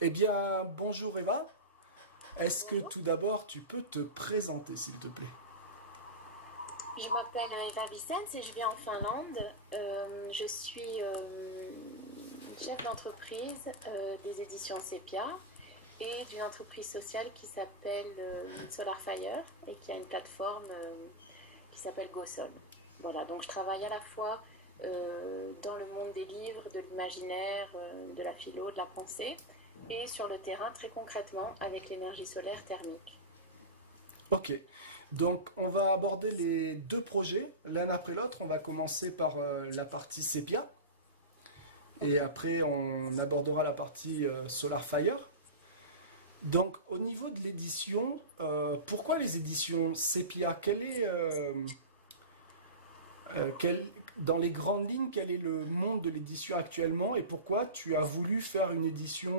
Eh bien, bonjour Eva. Est-ce que tout d'abord tu peux te présenter, s'il te plaît? Je m'appelle Eva Vicens et je vis en Finlande. Je suis chef d'entreprise des éditions Sepia et d'une entreprise sociale qui s'appelle Solarfire et qui a une plateforme qui s'appelle GoSol. Voilà, donc je travaille à la fois dans le monde des livres, de l'imaginaire, de la philo, de la pensée et sur le terrain très concrètement avec l'énergie solaire thermique. Ok. Donc, on va aborder les deux projets l'un après l'autre. On va commencer par la partie Sepia et après on abordera la partie Solarfire. Donc, au niveau de l'édition, pourquoi les éditions Sepia? Quel- Dans les grandes lignes, quel est le monde de l'édition actuellement et pourquoi tu as voulu faire une édition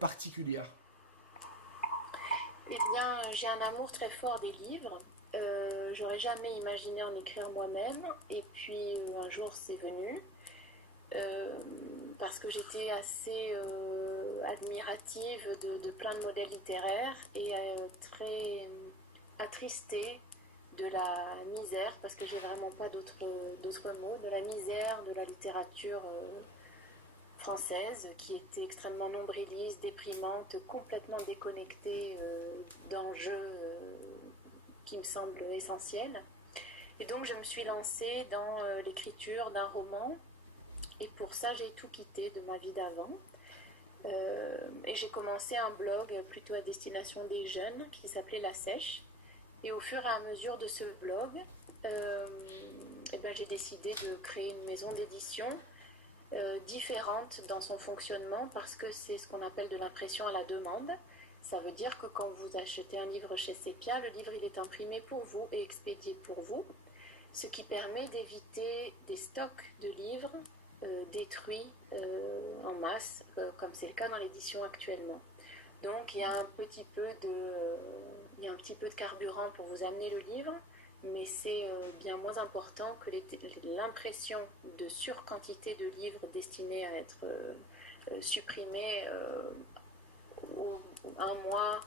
particulière? Eh bien, j'ai un amour très fort des livres. J'aurais jamais imaginé en écrire moi-même. Et puis un jour, c'est venu. Euh, Parce que j'étais assez admirative de plein de modèles littéraires et très attristée de la misère, parce que j'ai vraiment pas d'autres mots, de la misère de la littérature française qui était extrêmement nombriliste, déprimante, complètement déconnectée d'enjeux qui me semblent essentiels. Et donc je me suis lancée dans l'écriture d'un roman et pour ça j'ai tout quitté de ma vie d'avant. Et j'ai commencé un blog plutôt à destination des jeunes qui s'appelait La Sèche. Et au fur et à mesure de ce blog, euh, eh ben, j'ai décidé de créer une maison d'édition différente dans son fonctionnement parce que c'est ce qu'on appelle de l'impression à la demande. Ça veut dire que quand vous achetez un livre chez Sepia, le livre il est imprimé pour vous et expédié pour vous, ce qui permet d'éviter des stocks de livres détruits en masse, comme c'est le cas dans l'édition actuellement. Donc il y a un petit peu de carburant pour vous amener le livre, mais c'est bien moins important que l'impression de surquantité de livres destinés à être supprimés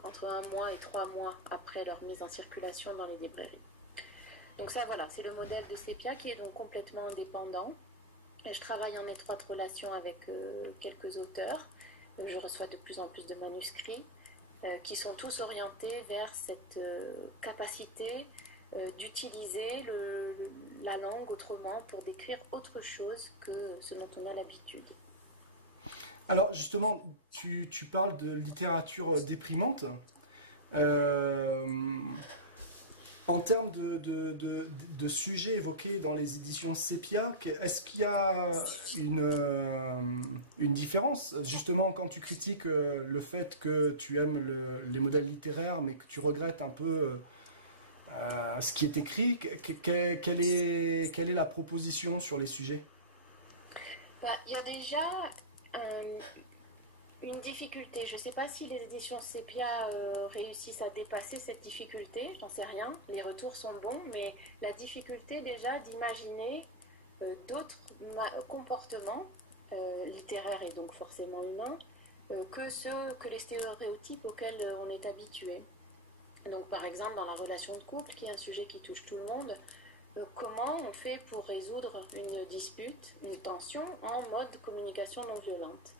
entre un mois et 3 mois après leur mise en circulation dans les librairies. Donc ça voilà, c'est le modèle de Sepia qui est donc complètement indépendant. Et je travaille en étroite relation avec quelques auteurs. Je reçois de plus en plus de manuscrits qui sont tous orientés vers cette capacité d'utiliser la langue autrement pour décrire autre chose que ce dont on a l'habitude. Alors justement, tu parles de littérature déprimante. Euh, En termes de sujets évoqués dans les éditions Sepia, est-ce qu'il y a une différence? Justement, quand tu critiques le fait que tu aimes les modèles littéraires, mais que tu regrettes un peu ce qui est écrit, quelle est la proposition sur les sujets? Bah, il y a déjà un, une difficulté. Je ne sais pas si les éditions Sepia réussissent à dépasser cette difficulté, j'en sais rien. Les retours sont bons, mais la difficulté déjà d'imaginer d'autres comportements littéraires et donc forcément humains que les stéréotypes auxquels on est habitué. Donc par exemple dans la relation de couple, qui est un sujet qui touche tout le monde, comment on fait pour résoudre une dispute, une tension en mode communication non violente.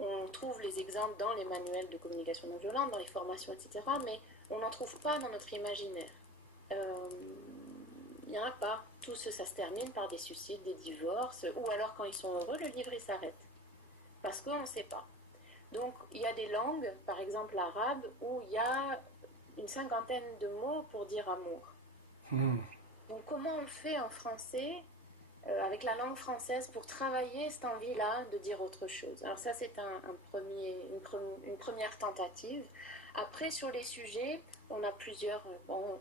On trouve les exemples dans les manuels de communication non violente, dans les formations, etc., mais on n'en trouve pas dans notre imaginaire. Euh, Il n'y en a pas. Tout ça se termine par des suicides, des divorces, ou alors quand ils sont heureux, le livre il s'arrête. Parce qu'on ne sait pas. Donc il y a des langues, par exemple l'arabe, où il y a une cinquantaine de mots pour dire amour. Hmm. Donc comment on fait en français avec la langue française pour travailler cette envie-là de dire autre chose. Alors ça, c'est une première tentative. Après, sur les sujets, on a plusieurs... Bon,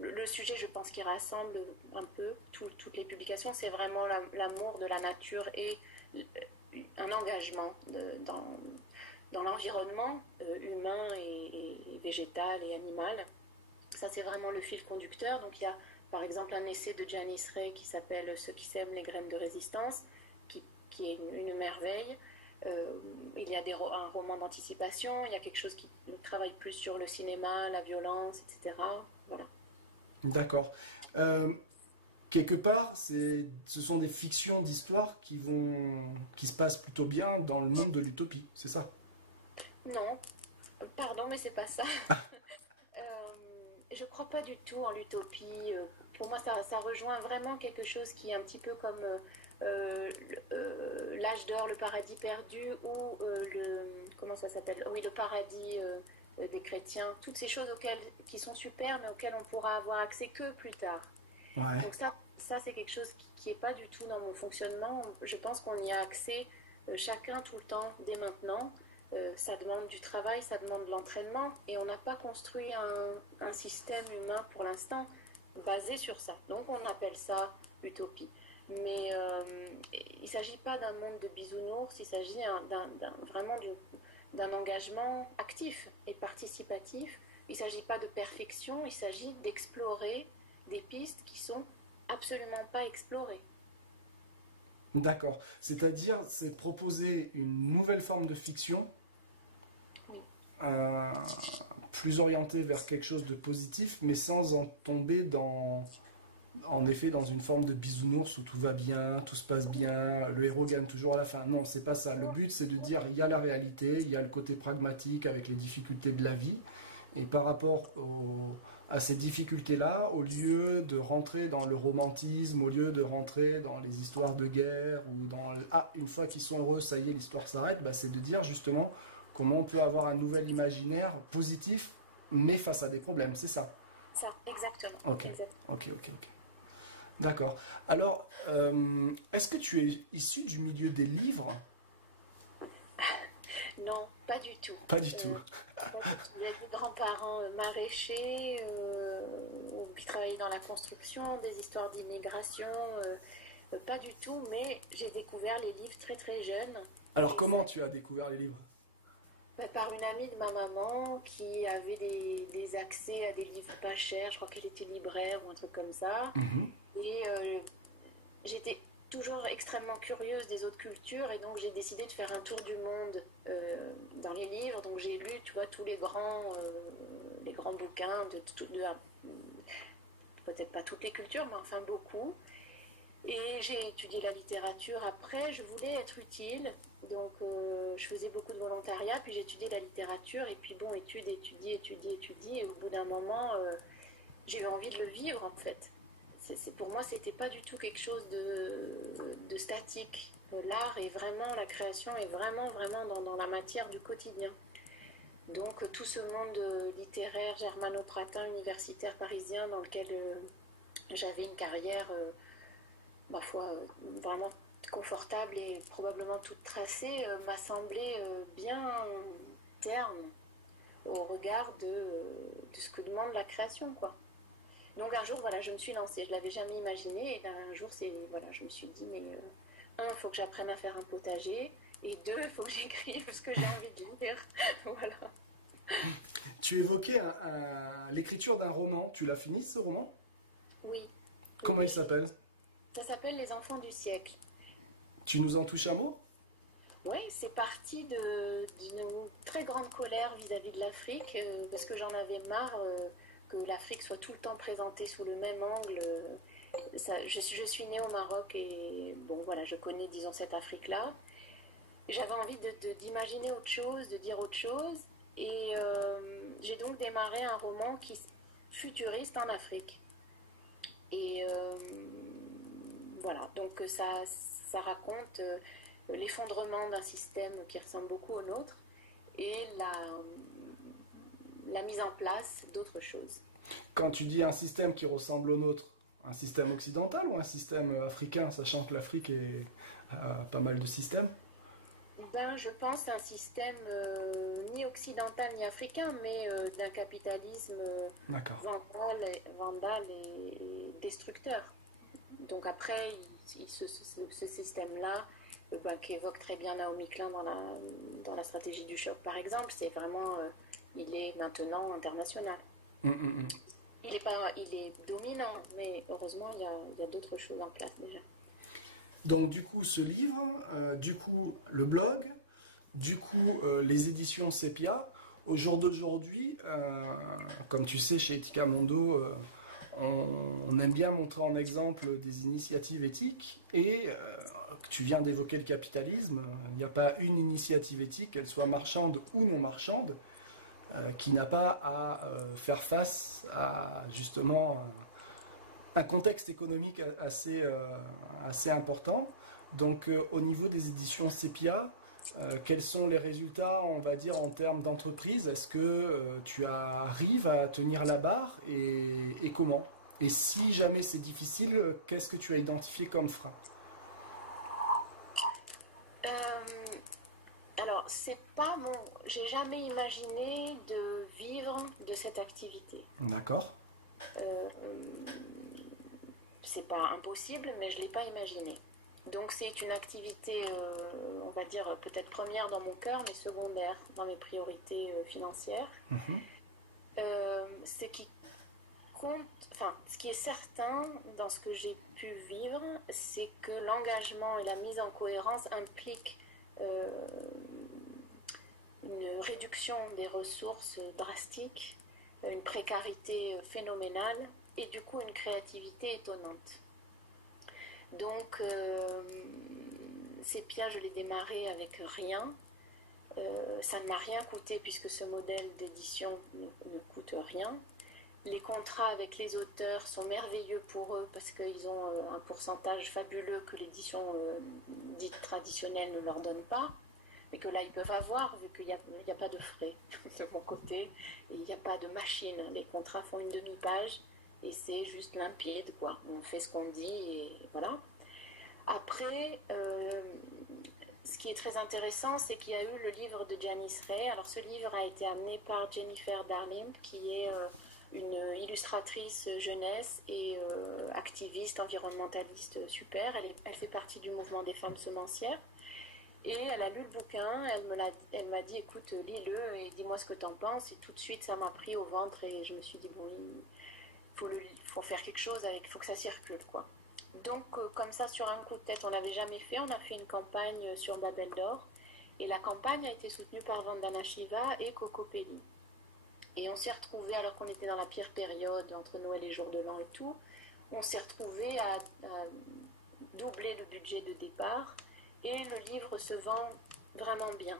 le sujet, je pense, qui rassemble un peu toutes les publications, c'est vraiment l'amour de la nature et un engagement dans l'environnement humain et végétal et animal. Ça, c'est vraiment le fil conducteur. Donc, il y a par exemple un essai de Janice Ray qui s'appelle Ceux qui sèment les graines de résistance, qui est une merveille. Il y a un roman d'anticipation, il y a quelque chose qui travaille plus sur le cinéma, la violence, etc. Voilà. D'accord. Euh, Quelque part, ce sont des fictions d'histoire qui se passent plutôt bien dans le monde de l'utopie, c'est ça? Non, pardon, mais c'est pas ça. Je crois pas du tout en l'utopie. Pour moi, ça rejoint vraiment quelque chose qui est un petit peu comme l'âge d'or, le paradis perdu, ou comment ça s'appelle? Oui, le paradis des chrétiens. Toutes ces choses qui sont super, mais auxquelles on pourra avoir accès que plus tard. Ouais. Donc ça c'est quelque chose qui est pas du tout dans mon fonctionnement. Je pense qu'on y a accès chacun tout le temps, dès maintenant. Ça demande du travail, ça demande de l'entraînement, et on n'a pas construit un système humain pour l'instant basé sur ça. Donc on appelle ça utopie. Mais il ne s'agit pas d'un monde de bisounours, il s'agit vraiment d'un engagement actif et participatif. Il ne s'agit pas de perfection, il s'agit d'explorer des pistes qui sont absolument pas explorées. D'accord. C'est-à-dire, c'est proposer une nouvelle forme de fiction, Oui. euh, plus orientée vers quelque chose de positif, mais sans en tomber en effet, dans une forme de bisounours où tout va bien, tout se passe bien, le héros gagne toujours à la fin. Non, c'est pas ça. Le but, c'est de dire, il y a la réalité, il y a le côté pragmatique avec les difficultés de la vie, et par rapport à ces difficultés-là, au lieu de rentrer dans le romantisme, au lieu de rentrer dans les histoires de guerre, ou dans ah, une fois qu'ils sont heureux, ça y est, l'histoire s'arrête, bah, c'est de dire justement comment on peut avoir un nouvel imaginaire positif, mais face à des problèmes, c'est ça. Ça, exactement. Ok, Exactement. ok. D'accord. Alors, est-ce que tu es issu du milieu des livres? Non, pas du tout. Pas du tout. Pas du tout. J'ai des grands-parents maraîchers qui travaillaient dans la construction, des histoires d'immigration, pas du tout, mais j'ai découvert les livres très très jeune. Alors, Et comment tu as découvert les livres? par une amie de ma maman qui avait des accès à des livres pas chers, je crois qu'elle était libraire ou un truc comme ça. Mhm. Et j'étais toujours extrêmement curieuse des autres cultures, et donc j'ai décidé de faire un tour du monde dans les livres. Donc j'ai lu, tu vois, tous les grands bouquins peut-être pas toutes les cultures, mais enfin beaucoup. Et j'ai étudié la littérature après. Je voulais être utile, donc je faisais beaucoup de volontariat, puis j'ai étudié la littérature, et puis bon, étudier, et au bout d'un moment, j'ai eu envie de le vivre en fait. Pour moi, c'était pas du tout quelque chose de statique. L'art est vraiment, la création est vraiment, vraiment dans la matière du quotidien. Donc tout ce monde littéraire, germano-pratin, universitaire parisien, dans lequel j'avais une carrière, ma foi, vraiment confortable et probablement toute tracée, m'a semblé bien terne au regard de ce que demande la création, quoi. Donc un jour, voilà, je me suis lancée. Je l'avais jamais imaginé. Et un jour, voilà, je me suis dit, mais un, il faut que j'apprenne à faire un potager. Et deux, il faut que j'écrive ce que j'ai envie de lire. Voilà. Tu évoquais l'écriture d'un roman. Tu l'as fini, ce roman? Oui. Comment il s'appelle? Ça s'appelle Les Enfants du siècle. Tu nous en touches un mot? Oui, c'est parti d'une très grande colère vis-à-vis de l'Afrique, parce que j'en avais marre que l'Afrique soit tout le temps présentée sous le même angle. Je suis née au Maroc, et bon voilà, je connais, disons, cette Afrique-là. J'avais envie d'imaginer autre chose, de dire autre chose, et j'ai donc démarré un roman futuriste en Afrique. Et voilà, donc ça raconte l'effondrement d'un système qui ressemble beaucoup au nôtre, et la mise en place d'autres choses. Quand tu dis un système qui ressemble au nôtre, un système occidental ou un système africain, sachant que l'Afrique a pas mal de systèmes? Ben, je pense à un système ni occidental ni africain, mais d'un capitalisme D'accord. vandale et destructeur. Donc après, ce système-là, qui évoque très bien Naomi Klein dans la stratégie du choc, par exemple, c'est vraiment, il est maintenant international. Mm. Il est dominant, mais heureusement, il y a d'autres choses en place déjà. Donc du coup, ce livre, du coup, le blog, Du coup, les éditions Sepia, au jour d'aujourd'hui, comme tu sais, chez Etica Mondo, on aime bien montrer en exemple des initiatives éthiques et tu viens d'évoquer le capitalisme. Il n'y a pas une initiative éthique, qu'elle soit marchande ou non marchande, qui n'a pas à faire face à justement un contexte économique assez important. Donc au niveau des éditions Sepia, quels sont les résultats, on va dire, en termes d'entreprise? Est-ce que tu arrives à tenir la barre et comment? Et si jamais c'est difficile, qu'est-ce que tu as identifié comme frein? Euh, alors, c'est pas mon. J'ai jamais imaginé de vivre de cette activité. D'accord. Euh, c'est pas impossible, mais je l'ai pas imaginé. Donc c'est une activité, on va dire peut-être première dans mon cœur, mais secondaire dans mes priorités financières. Mhm. Ce qui compte, enfin, ce qui est certain dans ce que j'ai pu vivre, c'est que l'engagement et la mise en cohérence impliquent une réduction des ressources drastique, une précarité phénoménale et du coup une créativité étonnante. Donc, Sepia, je l'ai démarré avec rien. Ça ne m'a rien coûté puisque ce modèle d'édition ne coûte rien. Les contrats avec les auteurs sont merveilleux pour eux parce qu'ils ont un pourcentage fabuleux que l'édition dite traditionnelle ne leur donne pas, mais que là ils peuvent avoir vu qu'il n'y a pas de frais de mon côté et il n'y a pas de machine. Les contrats font une demi-page et c'est juste limpide, quoi. On fait ce qu'on dit et voilà. Après, ce qui est très intéressant, c'est qu'il y a eu le livre de Janice Ray. Alors ce livre a été amené par Jennifer Darlimp, qui est une illustratrice jeunesse et activiste environnementaliste super. Elle fait partie du mouvement des femmes semencières. Et elle a lu le bouquin, elle m'a dit écoute, lis-le et dis-moi ce que t'en penses. Et tout de suite, ça m'a pris au ventre et je me suis dit bon, faut faire quelque chose avec, il faut que ça circule, quoi. Donc, comme ça, sur un coup de tête, on l'avait jamais fait. On a fait une campagne sur Babel d'Or. Et la campagne a été soutenue par Vandana Shiva et Coco Pelli. Et on s'est retrouvés, alors qu'on était dans la pire période, entre Noël et Jour de l'An et tout, on s'est retrouvés à doubler le budget de départ. Et le livre se vend vraiment bien,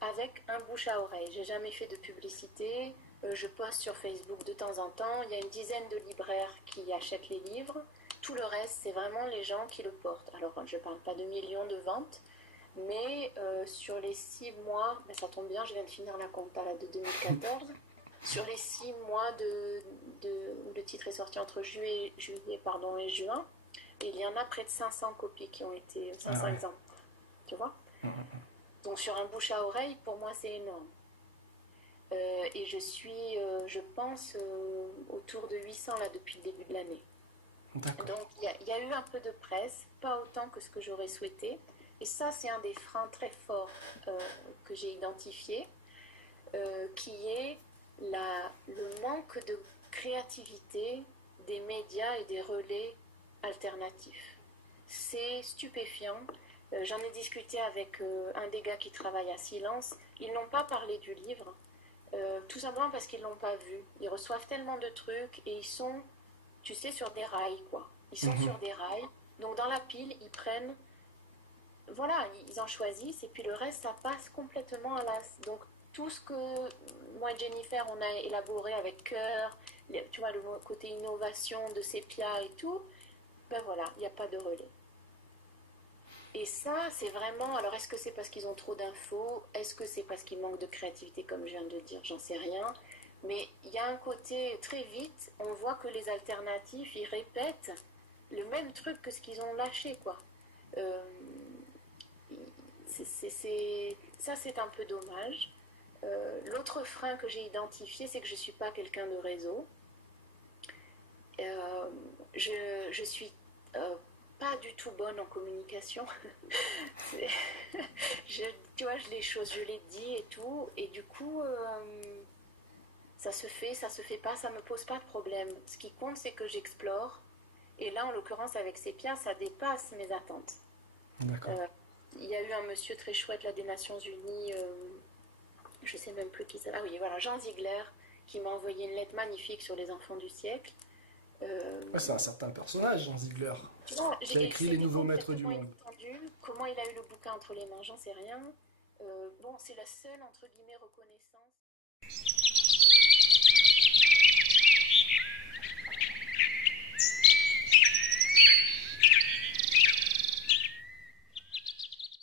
avec un bouche à oreille. J'ai jamais fait de publicité. Je poste sur Facebook de temps en temps. Il y a une dizaine de libraires qui achètent les livres. Tout le reste, c'est vraiment les gens qui le portent. Alors, je ne parle pas de millions de ventes, mais sur les 6 mois, ben ça tombe bien, je viens de finir la compta là, de 2014. Sur les 6 mois où le titre est sorti entre juillet et juin, il y en a près de 500 copies qui ont été, 500 exemples. Tu vois? Donc, sur un bouche à oreille, pour moi, c'est énorme. Et je suis, je pense, autour de 800 là, depuis le début de l'année. D'accord. Donc il y a eu un peu de presse, pas autant que ce que j'aurais souhaité. Et ça, c'est un des freins très forts que j'ai identifié, qui est le manque de créativité des médias et des relais alternatifs. C'est stupéfiant. J'en ai discuté avec un des gars qui travaille à Silence. Ils n'ont pas parlé du livre, tout simplement parce qu'ils ne l'ont pas vu. Ils reçoivent tellement de trucs et ils sont, tu sais, sur des rails, quoi. Ils sont sur des rails. Donc, dans la pile, ils prennent... Voilà, ils en choisissent et puis le reste, ça passe complètement à l'as. Donc, tout ce que moi et Jennifer, on a élaboré avec cœur, tu vois, le côté innovation de Sepia et tout, ben voilà, il n'y a pas de relais. Et ça, c'est vraiment... Alors, est-ce que c'est parce qu'ils ont trop d'infos? Est-ce que c'est parce qu'ils manquent de créativité, comme je viens de le dire? J'en sais rien. Mais il y a un côté, très vite, on voit que les alternatifs, ils répètent le même truc que ce qu'ils ont lâché, quoi. Ça, c'est un peu dommage. L'autre frein que j'ai identifié, c'est que je ne suis pas quelqu'un de réseau. Je suis pas du tout bonne en communication. Tu vois, je les dis et tout. Et du coup... ça se fait pas, ça me pose pas de problème. Ce qui compte, c'est que j'explore. Et là, en l'occurrence, avec Sepia, ça dépasse mes attentes. D'accord. Il y a eu un monsieur très chouette là, des Nations Unies, je sais même plus qui c'est. Ah oui, voilà, Jean Ziegler, qui m'a envoyé une lettre magnifique sur les enfants du siècle. Ouais, c'est un certain personnage, Jean Ziegler, Tu vois, qui a écrit Les c'était Nouveaux Maîtres du complètement Monde. inattendu. Comment il a eu le bouquin entre les mains, j'en sais rien. Bon, c'est la seule, entre guillemets, reconnaissance.